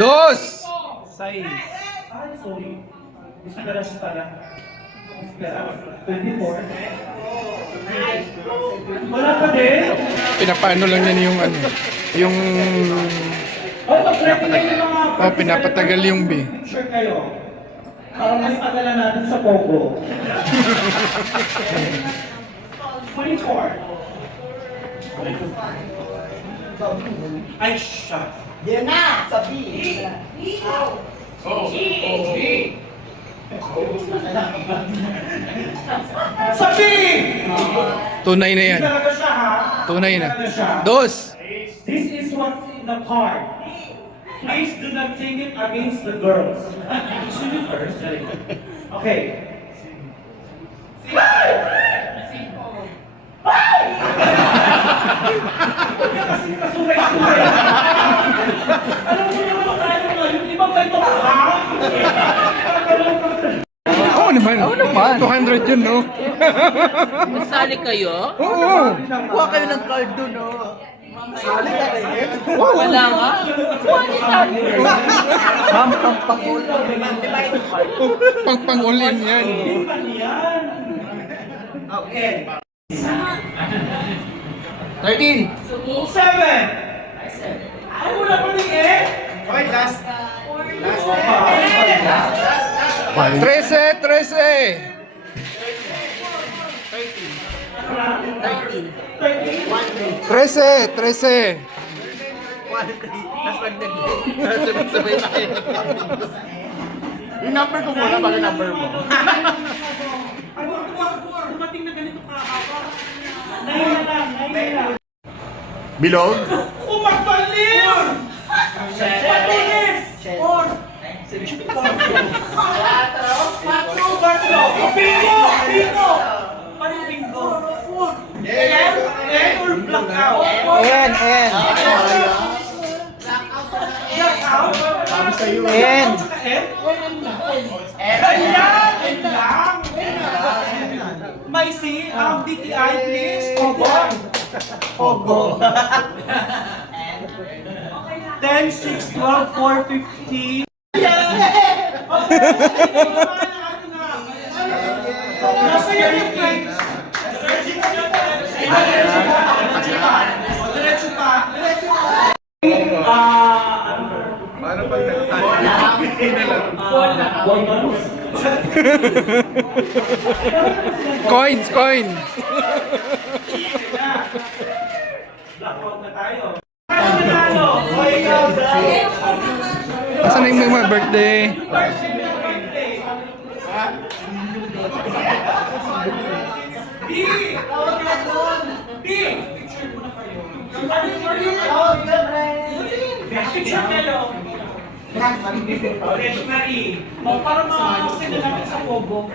Dos! Seis. Espera, espera. Espera. 24. Wala pa din. Pinapaano lang yan yung ano, yung pinapatagal yung B. Sure kayo. Para mas pagala natin sa Pogo. 24. Ay, shot. Yan na, sabi. Sabi! Tunay na yan. Talaga siya, ha? Tunay na. Talaga siya. Dos! This is what's in the card. Please do not take it against the girls. Okay. Kasi kasuray-suray. Alam mo naman tayo ngayon, di ba ba ito ka? Oo naman. 200 yun, no? Masali kayo? Oo! Kuha kayo ng card doon, no? Sali ka rin. Wala nga. Ma'am, ang pangul. Pang-all-in yan. Okay. 13. 7. Ay, wala pa rin eh. Okay, last. 13! 13! 13. Yung number ko muna, bago number mo. Dumating na ganito kahaba. 9 na lang, 9 na lang. Bilog? Umagpalir! Patinis! 4! 4! Bingo! Bingo! Paano bingo? N or blackout? N. Blackout? Sabi sa'yo. N. N? Ayan! N lang! May si DTI please. Pogo. 10, 6, 12, 4, 15. Nasa yan yung friends. Diretso pa. Paano pag Coins! Blackout na tayo. Tayo! O ikaw, Asan na yung mga birthday? B! B! Picture mo na kayo. Picture kayo. Fresh Marie. Para makakasila namin sa Pogo.